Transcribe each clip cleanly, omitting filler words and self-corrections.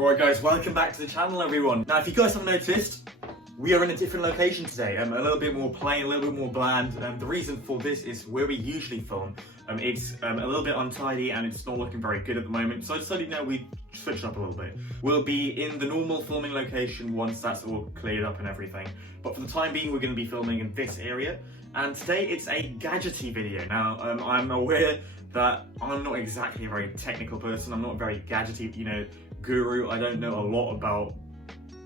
Alright guys, welcome back to the channel everyone. Now if you guys haven't noticed, we are in a different location today, a little bit more plain, a little bit more bland. The reason for this is where we usually film. It's a little bit untidy and it's not looking very good at the moment, so I decided now we switch up a little bit. We'll be in the normal filming location once that's all cleared up and everything, but for the time being we're going to be filming in this area, and today it's a gadgety video. Now I'm aware that I'm not exactly a very technical person, I'm not a very gadgety, guru. I don't know a lot about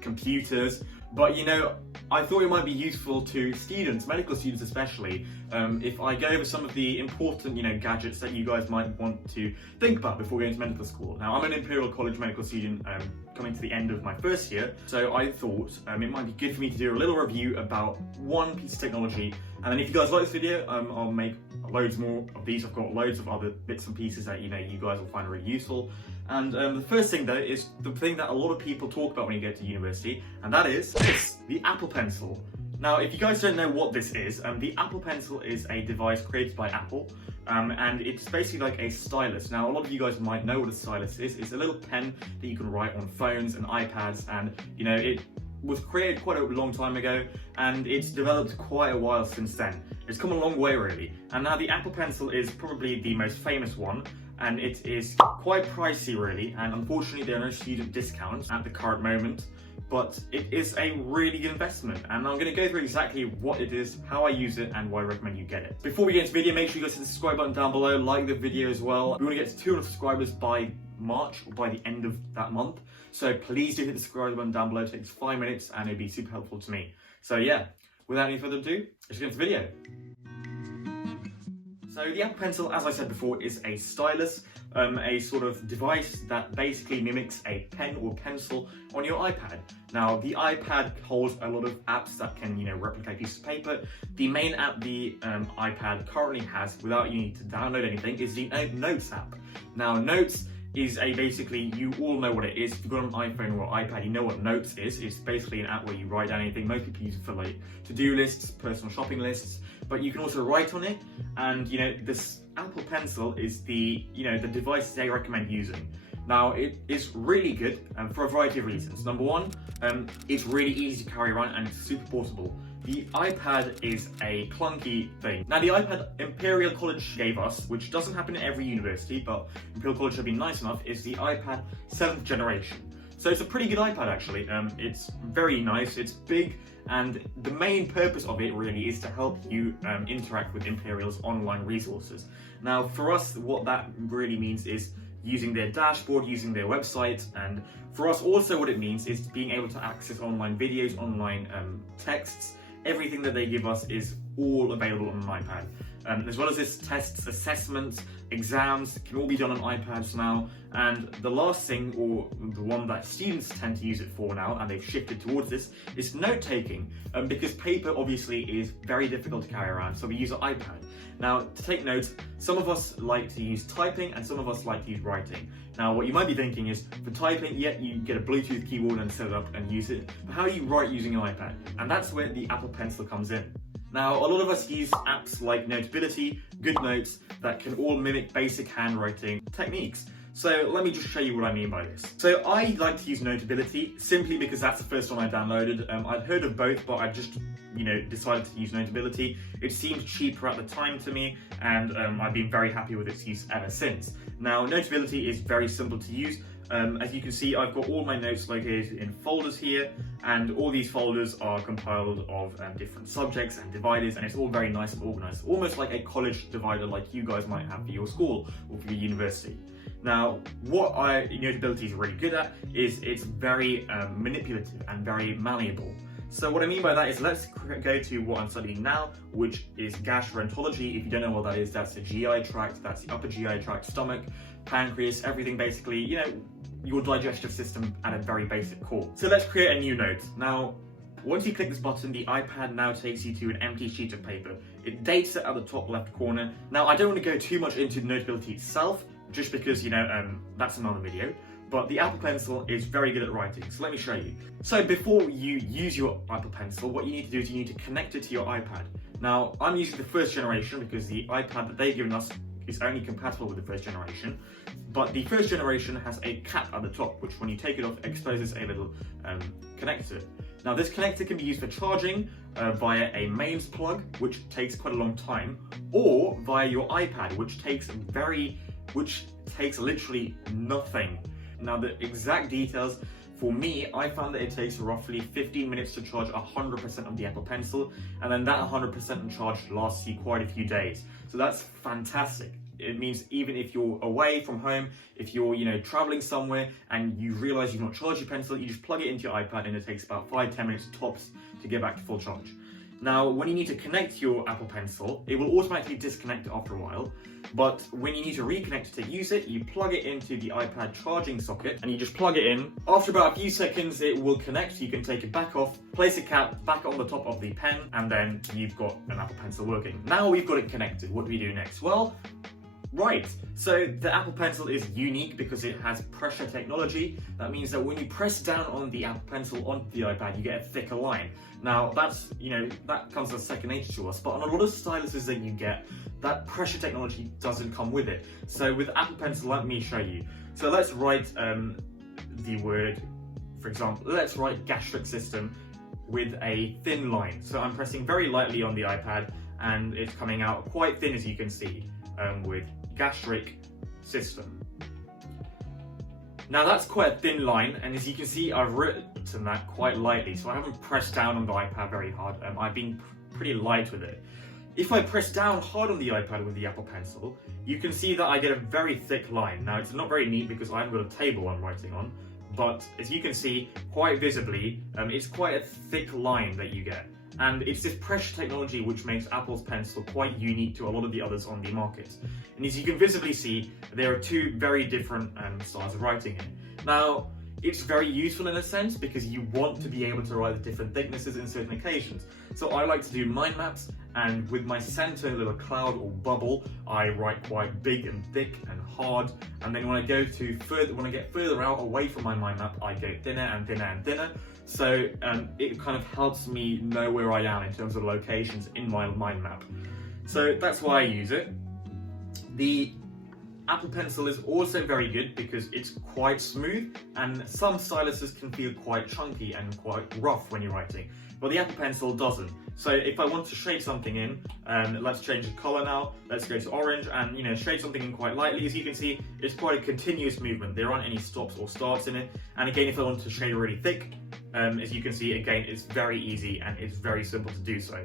computers, but I thought it might be useful to students, medical students especially, if I go over some of the important, gadgets that you guys might want to think about before going to medical school. Now, I'm an Imperial College Medical student coming to the end of my first year, so I thought it might be good for me to do a little review about one piece of technology, and then if you guys like this video, I'll make loads more of these. I've got loads of other bits and pieces that you guys will find really useful. And the first thing though is the thing that a lot of people talk about when you get to university, and that is this, the Apple Pencil. Now, if you guys don't know what this is, the Apple Pencil is a device created by Apple, and it's basically like a stylus. Now, a lot of you guys might know what a stylus is. It's a little pen that you can write on phones and iPads, and it was created quite a long time ago, and it's developed quite a while since then. It's come a long way really, and now the Apple Pencil is probably the most famous one, and it is quite pricey really, and unfortunately there are no student discounts at the current moment, but it is a really good investment, and I'm going to go through exactly what it is, how I use it, and why I recommend you get it. Before we get into the video, make sure you guys hit the subscribe button down below, like the video as well. We want to get to 200 subscribers by March, or by the end of that month, so please do hit the subscribe button down below. It takes 5 minutes and it'd be super helpful to me. So yeah, without any further ado, let's get into the video. So the Apple Pencil, as I said before, is a stylus, a sort of device that basically mimics a pen or pencil on your iPad. Now, the iPad holds a lot of apps that can, replicate pieces of paper. The main app the iPad currently has, without you need to download anything, is the Notes app. Now, Notes is basically, you all know what it is. If you've got an iPhone or iPad, you know what Notes is. It's basically an app where you write down anything. Most people use it for like to-do lists, personal shopping lists, but you can also write on it. And this Apple Pencil is the device they recommend using. Now, it is really good for a variety of reasons. Number one, it's really easy to carry around and it's super portable. The iPad is a clunky thing. Now, the iPad Imperial College gave us, which doesn't happen in every university, but Imperial College have been nice enough, is the iPad 7th generation. So it's a pretty good iPad actually. It's very nice, it's big, and the main purpose of it really is to help you interact with Imperial's online resources. Now, for us, what that really means is using their dashboard, using their website, and for us also what it means is being able to access online videos, online texts. Everything that they give us is all available on an iPad. As well as this, tests, assessments, exams can all be done on iPads now. And the last thing, or the one that students tend to use it for now, and they've shifted towards this, is note-taking. Because paper obviously is very difficult to carry around, so we use an iPad. Now, to take notes, some of us like to use typing and some of us like to use writing. Now, what you might be thinking is, for typing, yeah, you get a Bluetooth keyboard and set it up and use it, but how do you write using an iPad? And that's where the Apple Pencil comes in. Now, a lot of us use apps like Notability, GoodNotes, that can all mimic basic handwriting techniques. So let me just show you what I mean by this. So I like to use Notability simply because that's the first one I downloaded. I'd heard of both, but I just, decided to use Notability. It seemed cheaper at the time to me, and I've been very happy with its use ever since. Now, Notability is very simple to use. As you can see, I've got all my notes located in folders here, and all these folders are compiled of different subjects and dividers, and it's all very nice and organized, almost like a college divider like you guys might have for your school or for your university. Now, what Notability is really good at is it's very manipulative and very malleable. So what I mean by that is, let's go to what I'm studying now, which is gastroenterology. If you don't know what that is, that's the GI tract, that's the upper GI tract, stomach, pancreas, everything basically, your digestive system at a very basic core. So let's create a new note. Now, once you click this button, the iPad now takes you to an empty sheet of paper. It dates it at the top left corner. Now, I don't want to go too much into Notability itself, just because, that's another video. But the Apple Pencil is very good at writing, so let me show you. So before you use your Apple Pencil, what you need to do is you need to connect it to your iPad. Now, I'm using the first generation because the iPad that they've given us is only compatible with the first generation, but the first generation has a cap at the top, which when you take it off, exposes a little connector. Now this connector can be used for charging via a mains plug, which takes quite a long time, or via your iPad, which takes literally nothing. Now the exact details, for me, I found that it takes roughly 15 minutes to charge 100% of the Apple Pencil, and then that 100% charge lasts you quite a few days. So that's fantastic. It means even if you're away from home, if you're traveling somewhere and you realize you've not charged your pencil, you just plug it into your iPad and it takes about 5-10 minutes tops to get back to full charge. Now, when you need to connect your Apple Pencil, it will automatically disconnect after a while. But when you need to reconnect to use it, you plug it into the iPad charging socket and you just plug it in. After about a few seconds, it will connect. You can take it back off, place a cap back on the top of the pen, and then you've got an Apple Pencil working. Now we've got it connected. What do we do next? Well, right, so the Apple Pencil is unique because it has pressure technology. That means that when you press down on the Apple Pencil onto the iPad, you get a thicker line. Now that's, that comes as second nature to us, but on a lot of styluses that you get, that pressure technology doesn't come with it. So with Apple Pencil, let me show you. So let's write the word, for example, let's write gastric system with a thin line. So I'm pressing very lightly on the iPad and it's coming out quite thin, as you can see, with gastric system. Now that's quite a thin line, and as you can see, I've written that quite lightly, so I haven't pressed down on the iPad very hard. I've been pretty light with it. If I press down hard on the iPad with the Apple Pencil, you can see that I get a very thick line. Now it's not very neat because I haven't got a table I'm writing on, but as you can see, quite visibly, it's quite a thick line that you get. And it's this pressure technology which makes Apple's pencil quite unique to a lot of the others on the market. And as you can visibly see, there are two very different styles of writing here. Now, it's very useful in a sense because you want to be able to write the different thicknesses in certain occasions. So I like to do mind maps, and with my center little cloud or bubble, I write quite big and thick and hard. And then when I get further out away from my mind map, I go thinner and thinner and thinner. So it kind of helps me know where I am in terms of locations in my mind map. So that's why I use it. The Apple Pencil is also very good because it's quite smooth, and some styluses can feel quite chunky and quite rough when you're writing, but the Apple Pencil doesn't. So if I want to shade something in, let's change the color now, let's go to orange and shade something in quite lightly. As you can see, it's quite a continuous movement. There aren't any stops or starts in it. And again, if I want to shade really thick, as you can see, again, it's very easy and it's very simple to do so.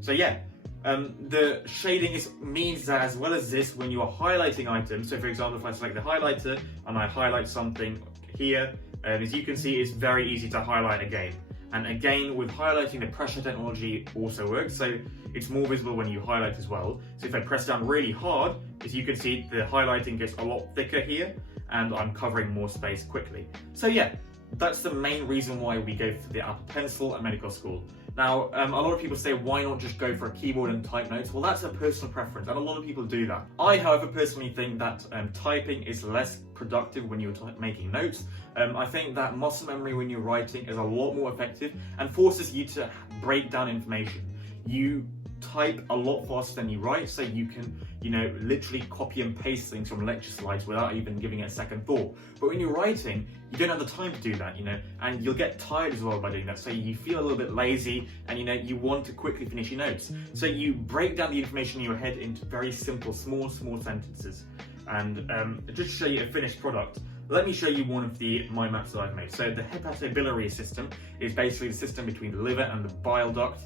So yeah, the shading means that as well as this, when you are highlighting items, so for example, if I select the highlighter and I highlight something here, as you can see, it's very easy to highlight again. And again, with highlighting, the pressure technology also works, so it's more visible when you highlight as well. So if I press down really hard, as you can see, the highlighting gets a lot thicker here, and I'm covering more space quickly. So yeah, that's the main reason why we go for the Apple Pencil at medical school. Now, a lot of people say, why not just go for a keyboard and type notes? Well, that's a personal preference, and a lot of people do that. I, however, personally think that typing is less productive when you're making notes. I think that muscle memory when you're writing is a lot more effective and forces you to break down information. You type a lot faster than you write, so you can, literally copy and paste things from lecture slides without even giving it a second thought. But when you're writing, you don't have the time to do that, and you'll get tired as well by doing that. So you feel a little bit lazy, and you want to quickly finish your notes. So you break down the information in your head into very simple, small sentences. And just to show you a finished product, let me show you one of the mind maps that I've made. So the hepatobiliary system is basically the system between the liver and the bile duct.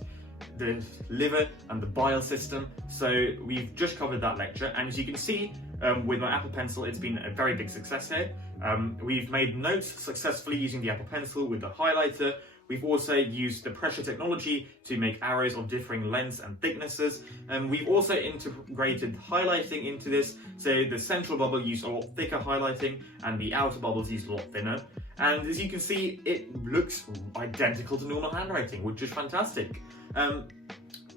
The liver and the bile system. So we've just covered that lecture, and as you can see, with my Apple Pencil, it's been a very big success here. We've made notes successfully using the Apple Pencil with the highlighter. We've also used the pressure technology to make arrows of differing lengths and thicknesses. We've also integrated highlighting into this, so the central bubble used a lot thicker highlighting and the outer bubbles used a lot thinner. And as you can see, it looks identical to normal handwriting, which is fantastic.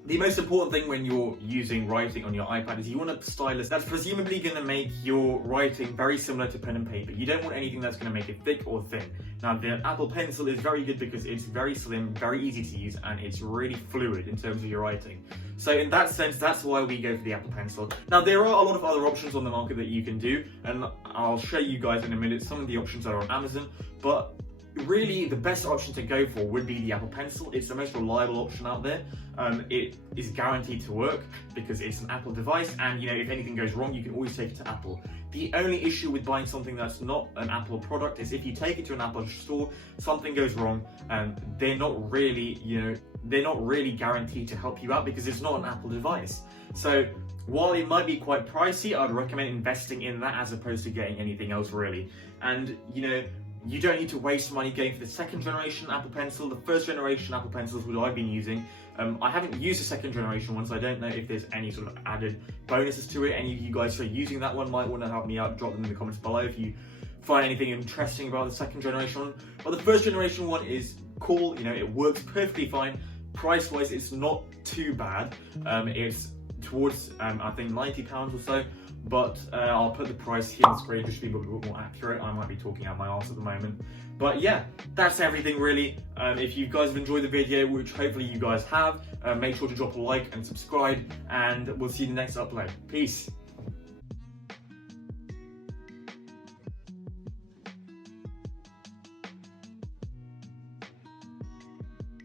The most important thing when you're using writing on your iPad is you want a stylus that's presumably going to make your writing very similar to pen and paper. You don't want anything that's going to make it thick or thin. Now, the Apple Pencil is very good because it's very slim, very easy to use, and it's really fluid in terms of your writing. So in that sense, that's why we go for the Apple Pencil. Now there are a lot of other options on the market that you can do, and I'll show you guys in a minute some of the options that are on Amazon, but really the best option to go for would be the Apple Pencil. It's the most reliable option out there. It is guaranteed to work because it's an Apple device, and if anything goes wrong, you can always take it to Apple. The only issue with buying something that's not an Apple product is if you take it to an Apple store, something goes wrong, they're not really guaranteed to help you out because it's not an Apple device. So while it might be quite pricey, I'd recommend investing in that as opposed to getting anything else really. And you don't need to waste money going for the second generation Apple Pencil. The first generation Apple Pencils, which I've been using, I haven't used the second generation one, so I don't know if there's any sort of added bonuses to it. Any of you guys who are using that one might want to help me out, drop them in the comments below if you find anything interesting about the second generation one. But the first generation one is cool, it works perfectly fine. Price-wise, it's not too bad. It's towards, I think, £90 or so. But I'll put the price here on the screen just to be a bit more accurate. I might be talking out my arse at the moment. But yeah, that's everything really. If you guys have enjoyed the video, which hopefully you guys have, make sure to drop a like and subscribe, and we'll see you in the next upload. Peace.